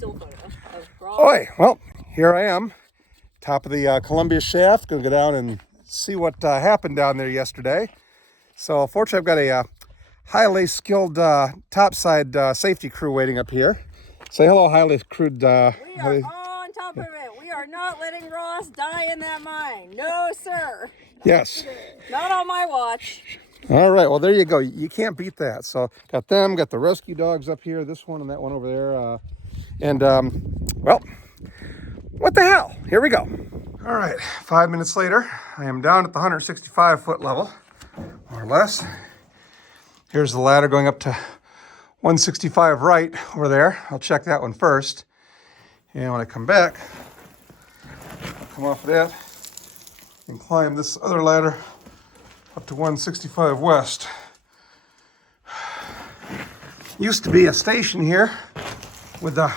still photo of Rob. Oi, well, here I am, top of the Columbia shaft. Gonna go down and see what happened down there yesterday. So fortunately, I've got a highly skilled topside safety crew waiting up here. Say hello, highly crewed. We are on top of it. We are not letting Ross die in that mine. No, sir. Yes. Not on my watch. All right, well, there you go. You can't beat that. So got them, got the rescue dogs up here, this one and that one over there. Well, what the hell? Here we go. All right, 5 minutes later, I am down at the 165-foot level, more or less. Here's the ladder going up to 165 right over there. I'll check that one first. And when I come back, I'll come off of that and climb this other ladder up to 165 west. Used to be a station here with the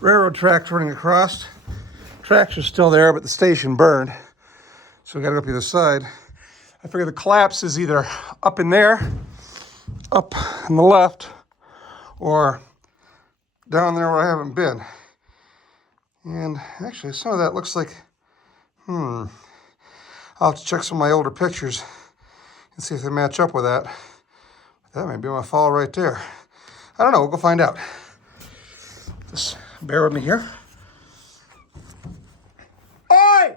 railroad tracks running across. Tracks are still there, but the station burned. So we gotta go up the other side. I figure the collapse is either up in there, up on the left, or down there where I haven't been. And actually some of that looks like, I'll have to check some of my older pictures and see if they match up with that. That might be my fall right there. I don't know, we'll go find out. Just bear with me here. Oi!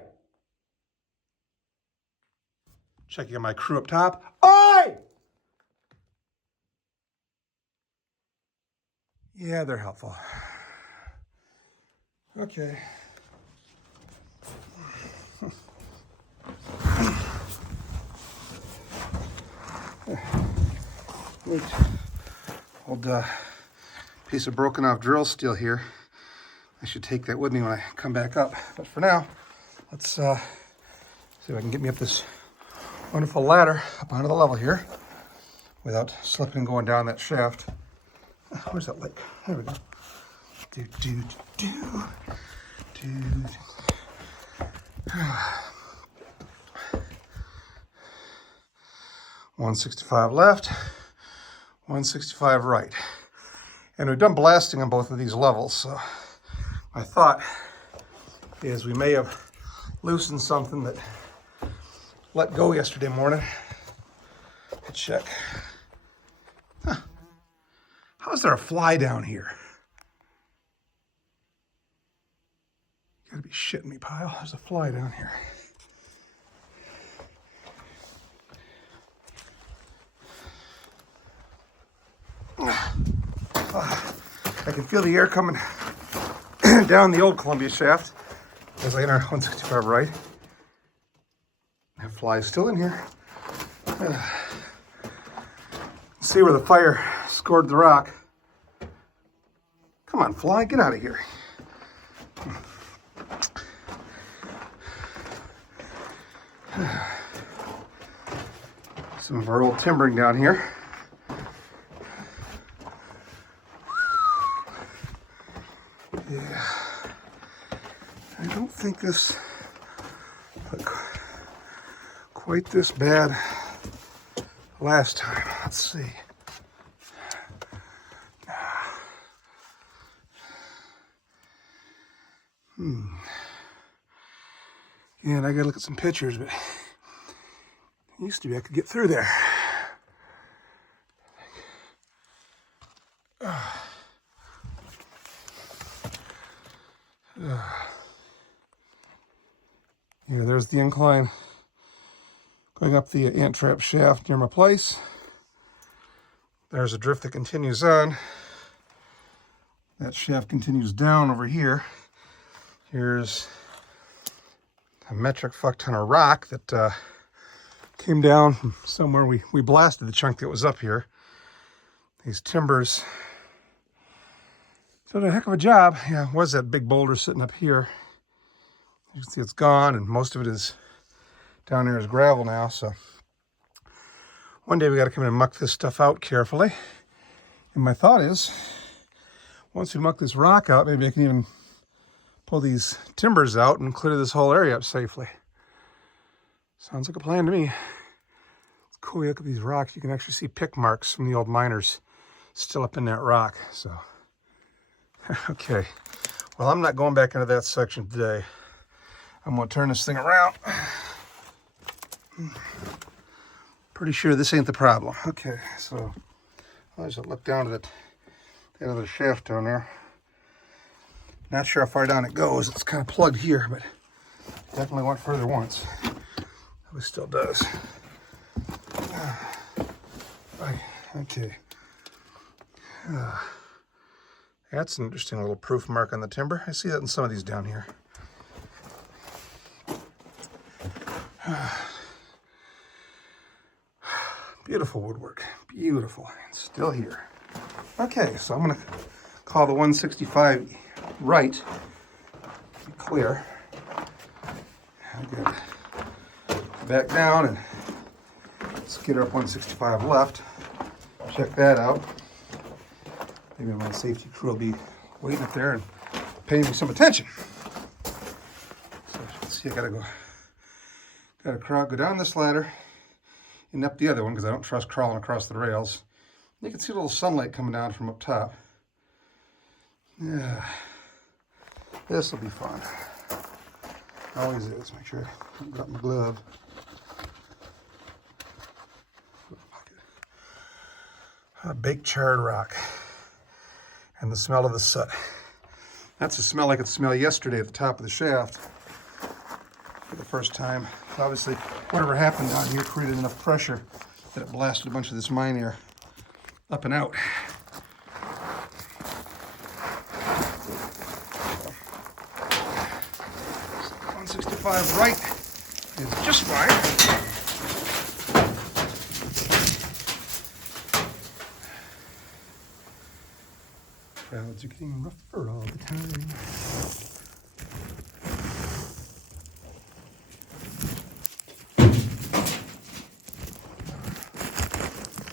Checking on my crew up top. Oi! Yeah, they're helpful. Okay. Old piece of broken off drill steel here. I should take that with me when I come back up. But for now, let's see if I can get me up this wonderful ladder up onto the level here without slipping and going down that shaft. Where's that lake? There we go. Do, do, do, do, do. 165 left, 165 right. And we've done blasting on both of these levels, so my thought is we may have loosened something that let go yesterday morning. Let's check. Huh. How is there a fly down here? You gotta be shitting me, pile. There's a fly down here. I can feel the air coming down the old Columbia shaft as I enter 165 right. That fly is still in here. See where the fire scored the rock. Come on, fly, get out of here. Some of our old timbering down here. Yeah, I don't think this looked quite this bad last time. Let's see. Yeah, and I gotta look at some pictures, but it used to be I could get through there. Yeah, there's the incline going up the ant trap shaft near my place. There's a drift that continues on. That shaft continues down over here. Here's a metric fuck ton of rock that came down from somewhere. We blasted the chunk that was up here. These timbers did a heck of a job. Yeah, it was that big boulder sitting up here. You can see it's gone, and most of it is down there is gravel now. So one day we got to come in and muck this stuff out carefully. And my thought is, once we muck this rock out, maybe I can even pull these timbers out and clear this whole area up safely. Sounds like a plan to me. It's cool. You look at these rocks, you can actually see pick marks from the old miners still up in that rock. So Okay, well, I'm not going back into that section today. I'm gonna turn this thing around. Pretty sure this ain't the problem. Okay, so I'll just look down to the end of the shaft down there. Not sure how far down it goes. It's kind of plugged here, but definitely went further once. It still does. Okay. That's an interesting little proof mark on the timber. I see that in some of these down here. Beautiful woodwork. Beautiful. It's still here. Okay, so I'm going to call the 165 right. Be clear. Good. Back down and skid her up 165 left. Check that out. Maybe my safety crew will be waiting up there and paying me some attention. So let's see, I gotta go down this ladder and up the other one because I don't trust crawling across the rails. You can see a little sunlight coming down from up top. Yeah, this will be fun. Always is. Make sure I got my glove. Baked charred rock and the smell of the soot. That's the smell I could smell yesterday at the top of the shaft for the first time. Obviously, whatever happened down here created enough pressure that it blasted a bunch of this mine air up and out. 165 right is just fine. Clouds are getting rougher all the time.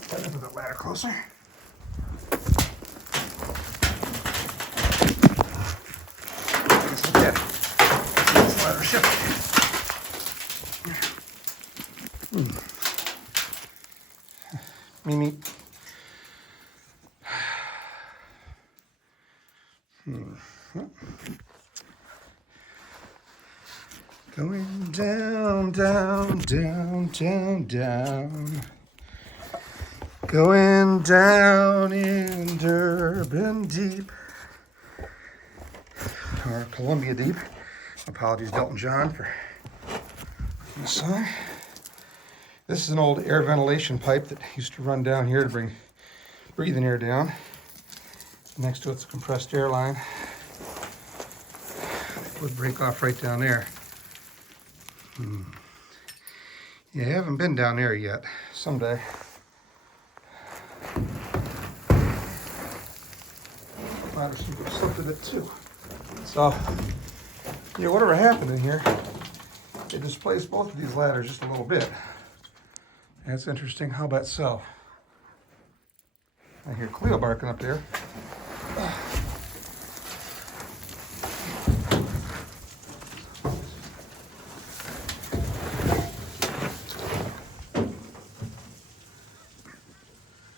Try to put that ladder closer. Just look at it. This ladder shifted. Mimi. Going down, down, down, down, down. Going down in Durban deep. Or Columbia deep. Apologies, Delton John, for this song. This is an old air ventilation pipe that used to run down here to bring breathing air down. Next to it's a compressed air line. It would break off right down there. Yeah, I haven't been down there yet. Someday. Ladder slipped a bit too. So, yeah, whatever happened in here, it displaced both of these ladders just a little bit. That's interesting. How about so? I hear Cleo barking up there.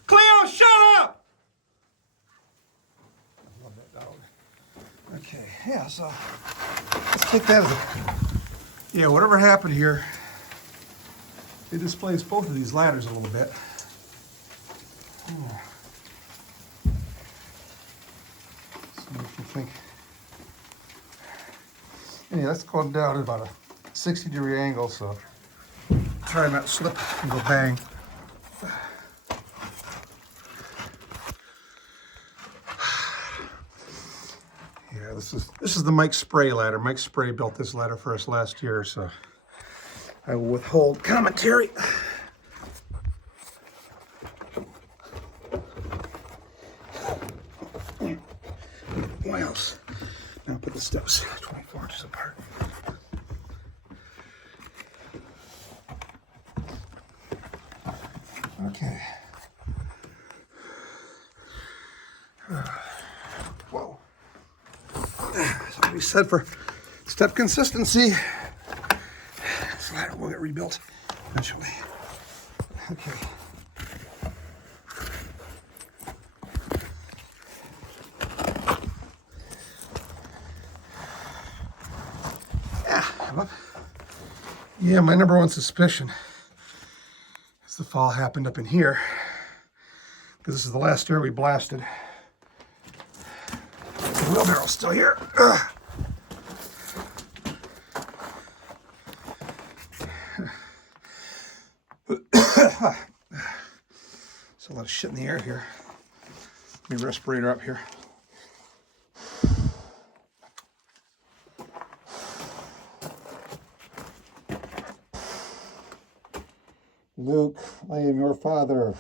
Cleo, shut up! I love that dog. Okay, yeah, so let's take that as a... Yeah, whatever happened here, they displaced both of these ladders a little bit. So if you think... Yeah, that's going down at about a 60-degree angle, so try not to slip and go bang. Yeah, this is the Mike Spray ladder. Mike Spray built this ladder for us last year, so I will withhold commentary. What else? Now put the steps 24 inches apart. Okay. Whoa. That's what we said for step consistency. This ladder will get rebuilt eventually. Okay. come up. Yeah, my number one suspicion is the fall happened up in here, because this is the last air we blasted. The wheelbarrow's still here. Ugh. There's a lot of shit in the air here. Let me respirator up here. Luke, I am your father.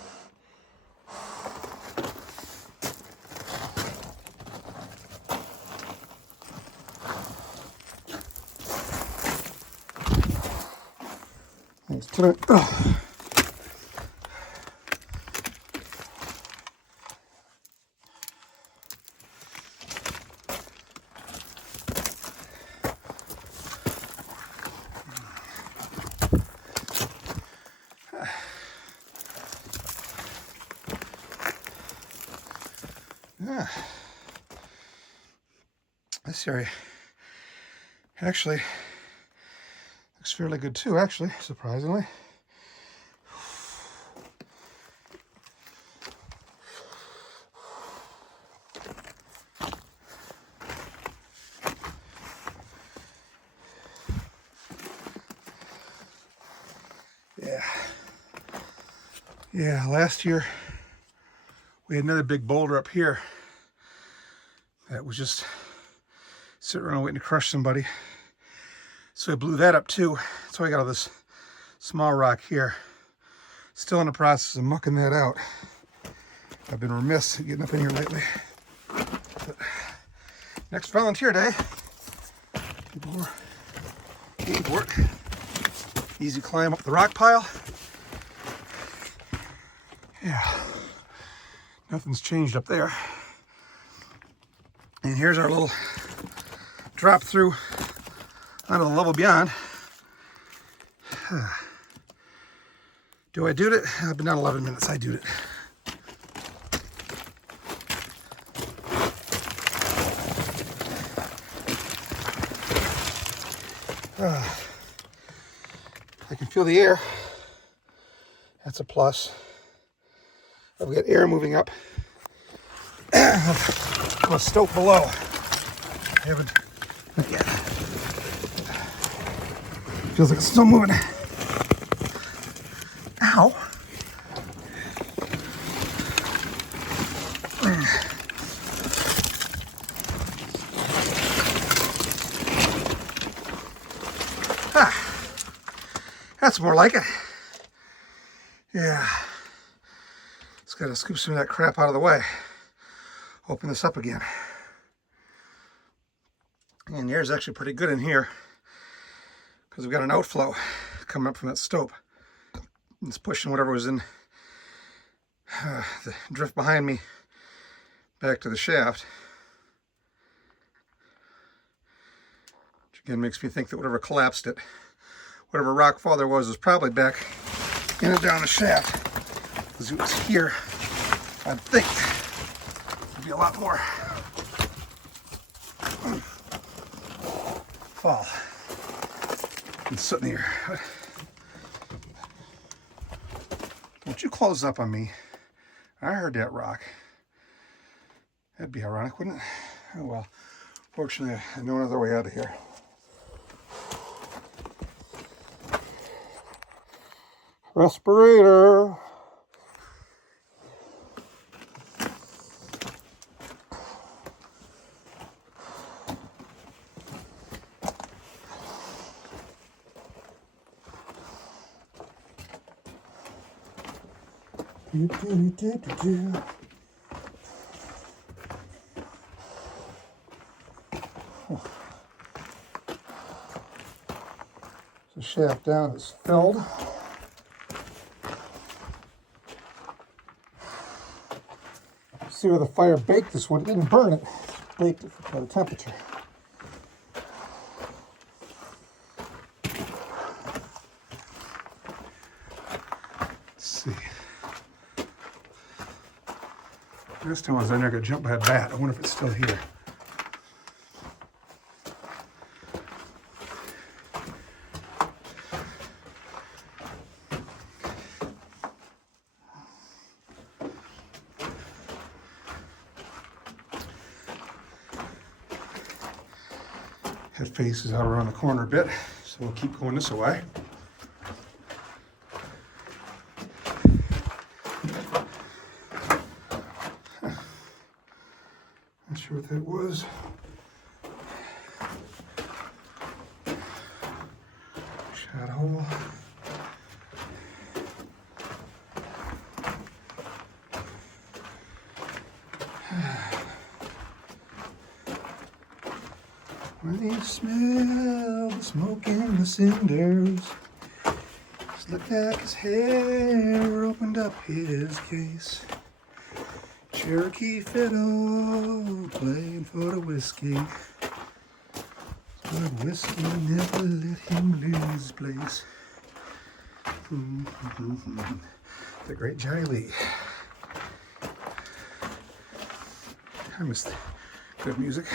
Thanks to it. This area actually looks fairly good too, actually, surprisingly. Yeah, last year we had another big boulder up here that was just sitting around waiting to crush somebody. So I blew that up too. So I got all this small rock here. Still in the process of mucking that out. I've been remiss getting up in here lately. But next volunteer day, people were getting to work. Easy climb up the rock pile. Yeah, nothing's changed up there. And here's our little drop through onto the level beyond. Do I do it? I've been down 11 minutes. I do it. I can feel the air. That's a plus. I've got air moving up from a stope below. I haven't, not yet. Feels like it's still moving. Ow. That's more like it. Yeah. Just gotta scoop some of that crap out of the way. Open this up again. And the air is actually pretty good in here because we've got an outflow coming up from that stope. It's pushing whatever was in the drift behind me back to the shaft. Which again makes me think that whatever collapsed it, whatever rock fall there was probably back in and down the shaft. Because it was here, I'd think there'd be a lot more fall and soot in the air. Don't you close up on me. I heard that rock. That'd be ironic, wouldn't it? Oh well, fortunately I know another way out of here. Respirator. The shaft down is filled. See where the fire baked this one. It didn't burn it. Baked it by the temperature. Let's see. Last time I was in there, I got jumped by a bat. I wonder if it's still here. It faces out around the corner a bit, so we'll keep going this way. Not sure what that was. Shot hole. When you smell the smoke in the cinders, just looked like his hair opened up his case. Cherokee fiddle playing for the whiskey, but whiskey never let him lose his place. The great Johnny Lee. I missed good music.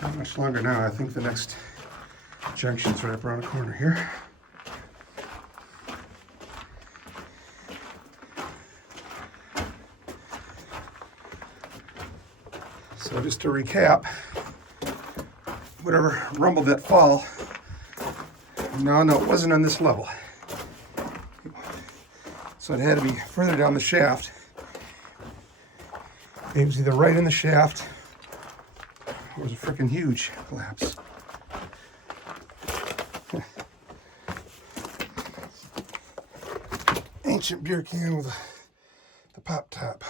Not much longer now. I think the next junction's right up around the corner here. So just to recap, whatever rumbled that fall, no, it wasn't on this level. So it had to be further down the shaft. It was either right in the shaft or it was a freaking huge collapse. Ancient beer can with the pop top.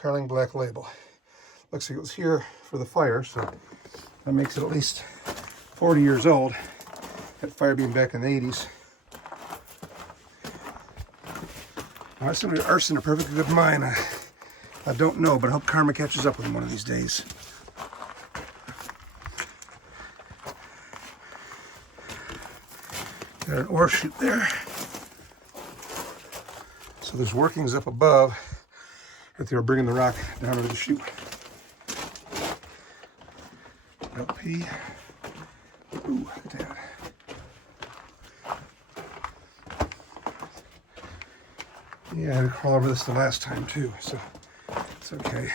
Carling Black Label. Looks like it was here for the fire, so that makes it at least 40 years old. That fire being back in the 80s. Now, is somebody arson a perfectly good mine? I don't know, but I hope karma catches up with him one of these days. Got an ore chute there. So there's workings up above that they were bringing the rock down into the chute. LP. Ooh, look at that. Yeah, I had to crawl over this the last time too, so it's okay.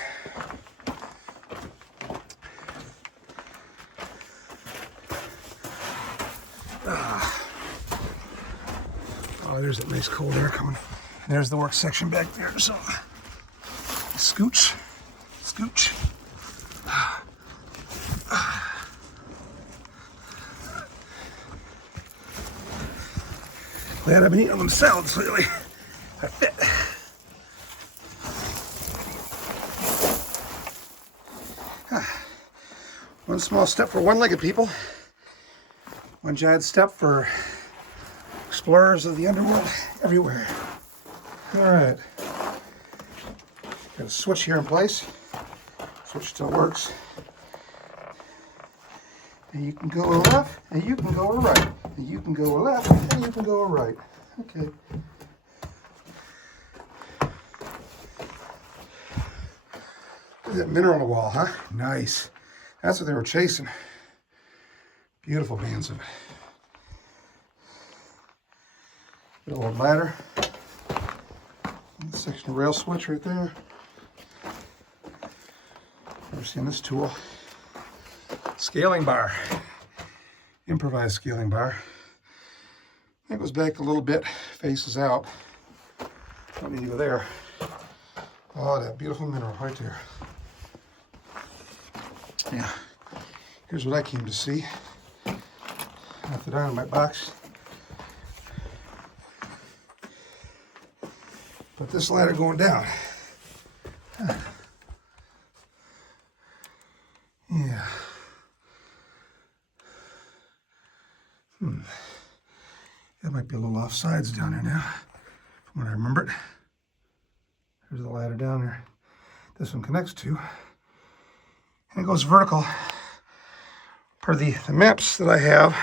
Oh, there's that nice cold air coming. And there's the work section back there, so scooch, scooch. Glad I've been eating them salads lately. I fit. One small step for one-legged people. One giant step for explorers of the underworld everywhere. All right. Got a switch here in place. Switch still works. And you can go left, and you can go right. And you can go left, and you can go right. Okay. Look at that mineral on the wall, huh? Nice. That's what they were chasing. Beautiful bands of it. Got a little ladder. Section of rail switch right there. Never seen this tool. Scaling bar. Improvised scaling bar. It goes back a little bit, faces out. Don't need to go there. Oh, that beautiful mineral right there. Yeah. Here's what I came to see. Left it on in my box. But this ladder going down. Yeah. That might be a little off sides down there now, from what I remember it. There's the ladder down there. This one connects to. And it goes vertical. Per the maps that I have,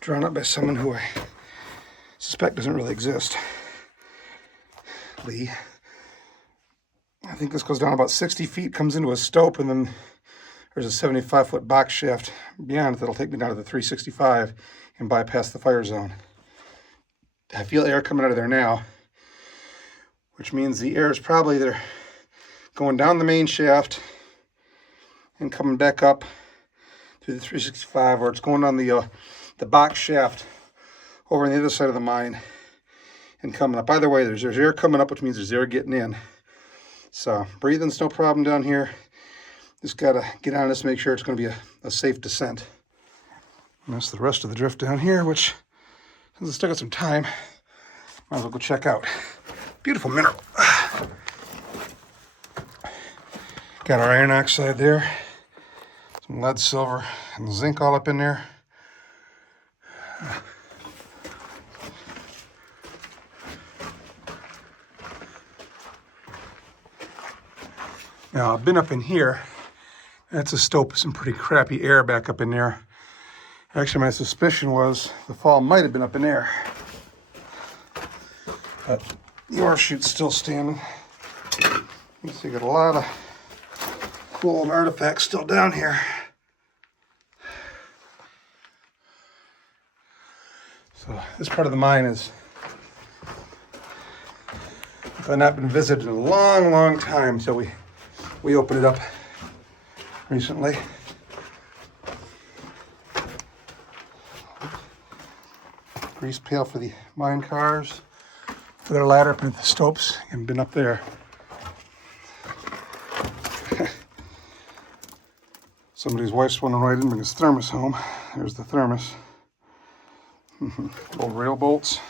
drawn up by someone who I suspect doesn't really exist. Lee. I think this goes down about 60 feet, comes into a stope, and then there's a 75-foot box shaft beyond it that'll take me down to the 365 and bypass the fire zone. I feel air coming out of there now, which means the air is probably either going down the main shaft and coming back up through the 365, or it's going on the box shaft over on the other side of the mine and coming up. Either way, there's air coming up, which means there's air getting in. So breathing's no problem down here. Just gotta get on this, make sure it's gonna be a safe descent. And that's the rest of the drift down here, which, since it's still got some time, might as well go check out. Beautiful mineral. Got our iron oxide there, some lead, silver, and zinc all up in there. Now, I've been up in here. That's a stope with some pretty crappy air back up in there. Actually, my suspicion was the fall might have been up in there. But the ore chute's still standing. You can see got a lot of cool old artifacts still down here. So this part of the mine has not been visited in a long, long time. So we opened it up recently. Grease pail for the mine cars. For their ladder up into the stopes. Haven't been up there. Somebody's wife's wondering why I didn't bring his thermos home. There's the thermos. Old rail bolts.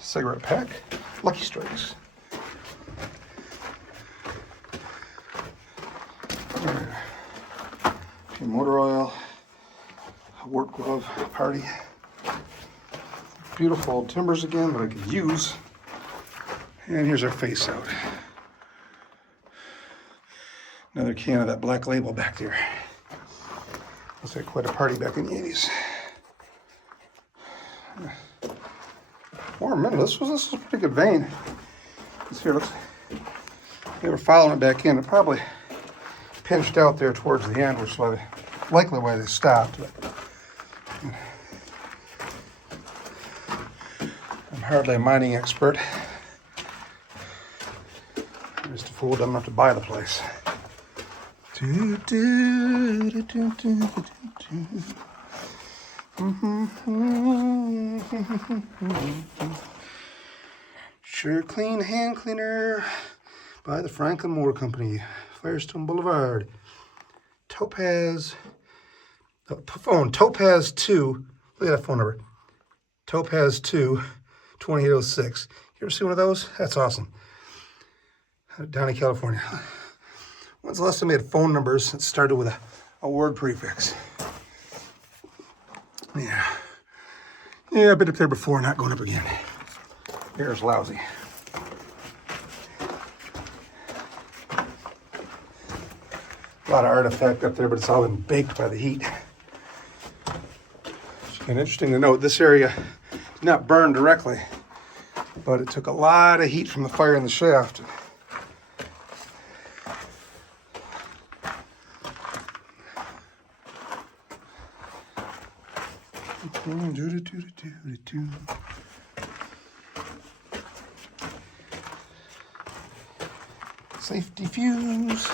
Cigarette pack, Lucky Strikes. Motor oil, a work glove, party. Beautiful old timbers again that I could use. And here's our face out. Another can of that Black Label back there. Looks like quite a party back in the 80s. More mineral. This was a pretty good vein. This here looks like they were following it back in. It probably pinched out there towards the end, which is likely why they stopped. But I'm hardly a mining expert. I'm just a fool dumb enough to buy the place. Sure Clean Hand Cleaner by the Franklin Motor Company, Firestone Boulevard. Topaz, phone, Topaz 2, look at that phone number. Topaz 2, 2806. You ever see one of those? That's awesome. Down in California. When's the last time we had phone numbers that started with a word prefix? Yeah. Yeah, I've been up there before, not going up again. Air's lousy. A lot of artifact up there, but it's all been baked by the heat. And interesting to note, this area did not burn directly, but it took a lot of heat from the fire in the shaft. Safety fuse.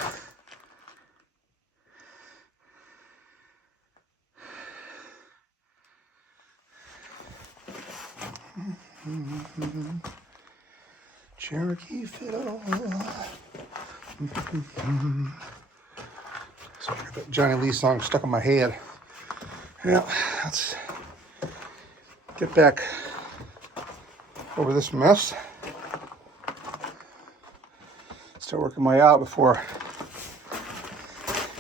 Cherokee fiddle. So I got that Johnny Lee song stuck in my head. Yeah, let's get back over this mess. Start working my way out before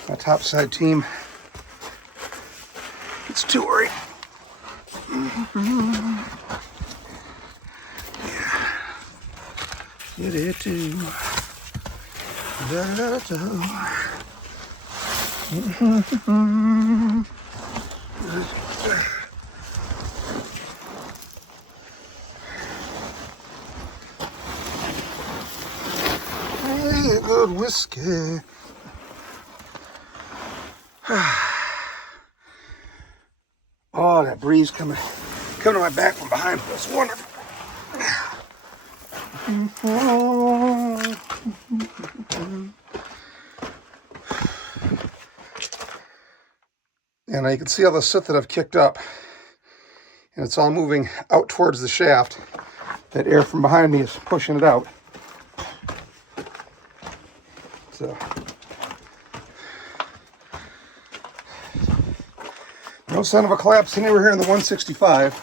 my topside team gets too worried. Yeah, get it too. Hey, good whiskey. Oh, that breeze coming to my back from behind feels wonderful. And you can see all the soot that I've kicked up. And it's all moving out towards the shaft. That air from behind me is pushing it out. So, no sign of a collapse anywhere here in the 165.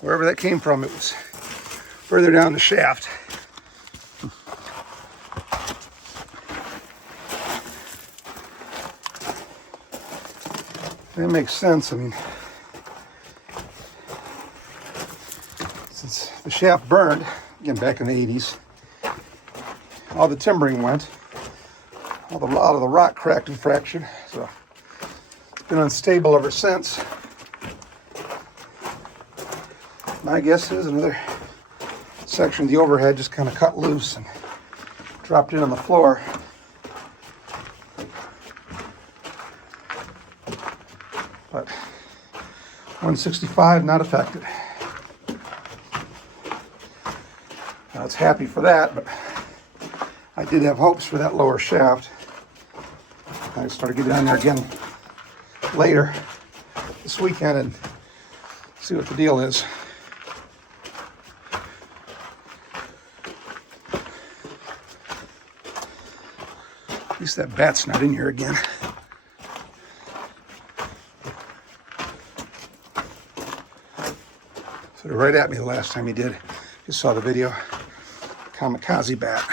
Wherever that came from, it was further down the shaft. That makes sense. I mean, since the shaft burned, again back in the 80s, all the timbering went, a lot of the rock cracked and fractured, so it's been unstable ever since. My guess is another section of the overhead just kind of cut loose and dropped in on the floor. But 165 not affected. Now it's happy for that, but I did have hopes for that lower shaft. I started getting down there again later this weekend and see what the deal is. At least that bat's not in here again. So they're right at me the last time he did. Just saw the video. Kamikaze bat.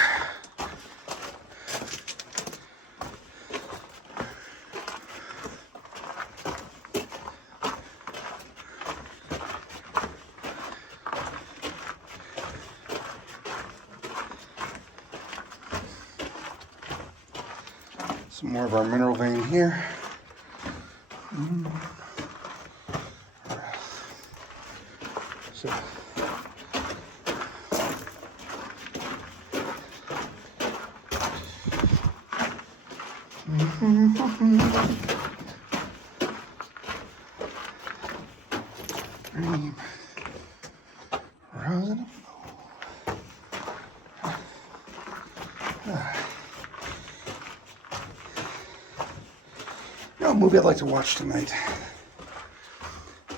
Some more of our mineral vein here. So, rosin. A movie I'd like to watch tonight.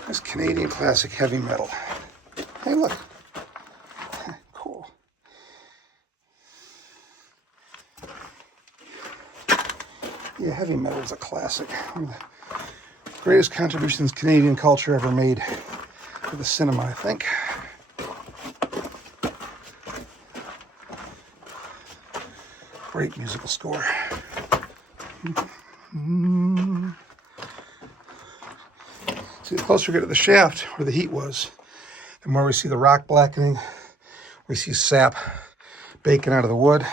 This Canadian classic heavy metal. Hey, look. Cool. Yeah, heavy metal is a classic. One of the greatest contributions Canadian culture ever made to the cinema, I think. Great musical score. See, the closer we get to the shaft where the heat was, the more we see the rock blackening. We see sap baking out of the wood.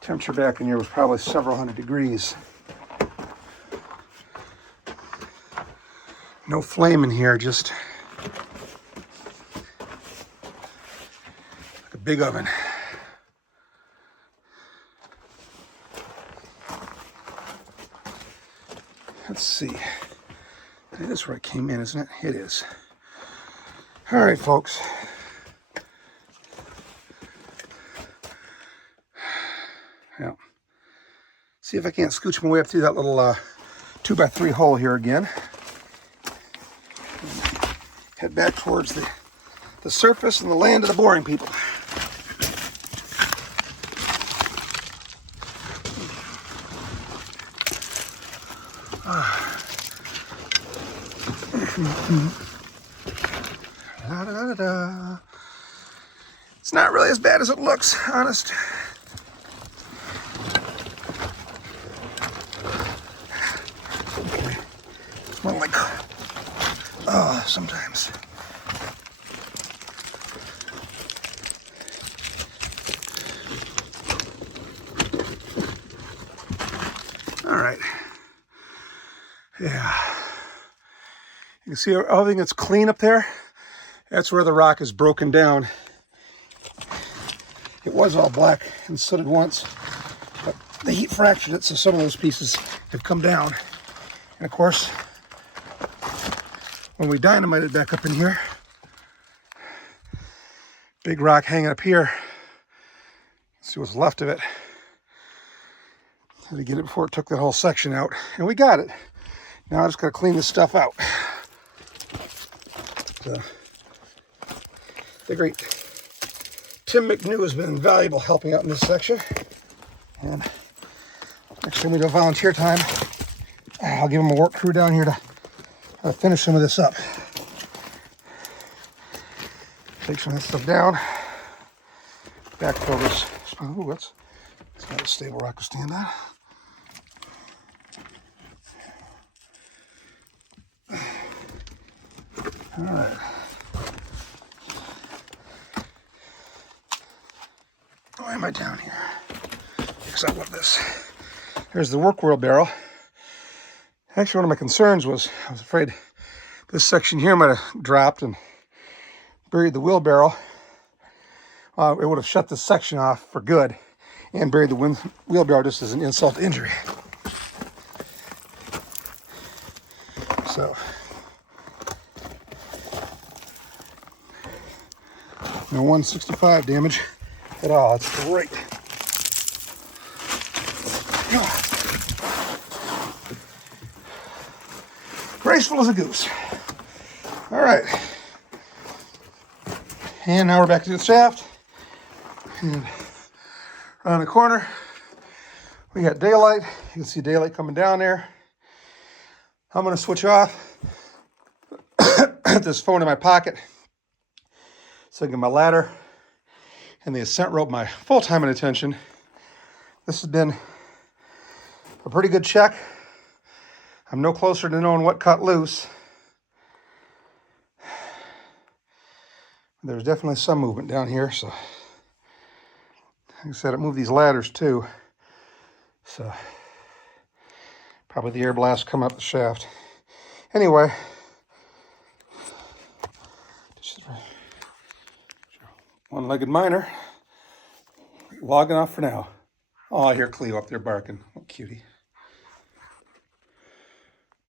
Temperature back in here was probably several hundred degrees. No flame in here, just like a big oven. Let's see. That is where I came in, isn't it? It is. All right, folks. Yeah. See if I can't scooch my way up through that little 2x3 hole here again. Head back towards the surface and the land of the boring people. La, da, da, da. It's not really as bad as it looks, honest. It's more like, sometimes. Yeah. You can see everything that's clean up there. That's where the rock is broken down. It was all black and sooted once, but the heat fractured it, so some of those pieces have come down. And of course, when we dynamited back up in here, big rock hanging up here. See what's left of it. Had to get it before it took that whole section out, and we got it. Now I just got to clean this stuff out. The great Tim McNew has been invaluable helping out in this section. And next time we do volunteer time, I'll give him a work crew down here to finish some of this up. Take some of that stuff down. Backfill this. Ooh, that's not a stable rock to stand on. All right. Why am I down here? Because I love this. There's the work wheelbarrow. Actually, one of my concerns was I was afraid this section here might have dropped and buried the wheelbarrow. It would have shut this section off for good and buried the wheelbarrow just as an insult to injury. So, no 165 damage at all. That's great. Graceful as a goose. All right. And now we're back to the shaft. And around the corner, we got daylight. You can see daylight coming down there. I'm going to switch off. Put this phone in my pocket so I can get my ladder and the Ascent rope my full time and attention. This has been a pretty good check. I'm no closer to knowing what cut loose. There's definitely some movement down here, so like I said, it moved these ladders too. So probably the air blast coming up the shaft. Anyway, just one-legged miner. Logging off for now. Oh, I hear Cleo up there barking. What cutie.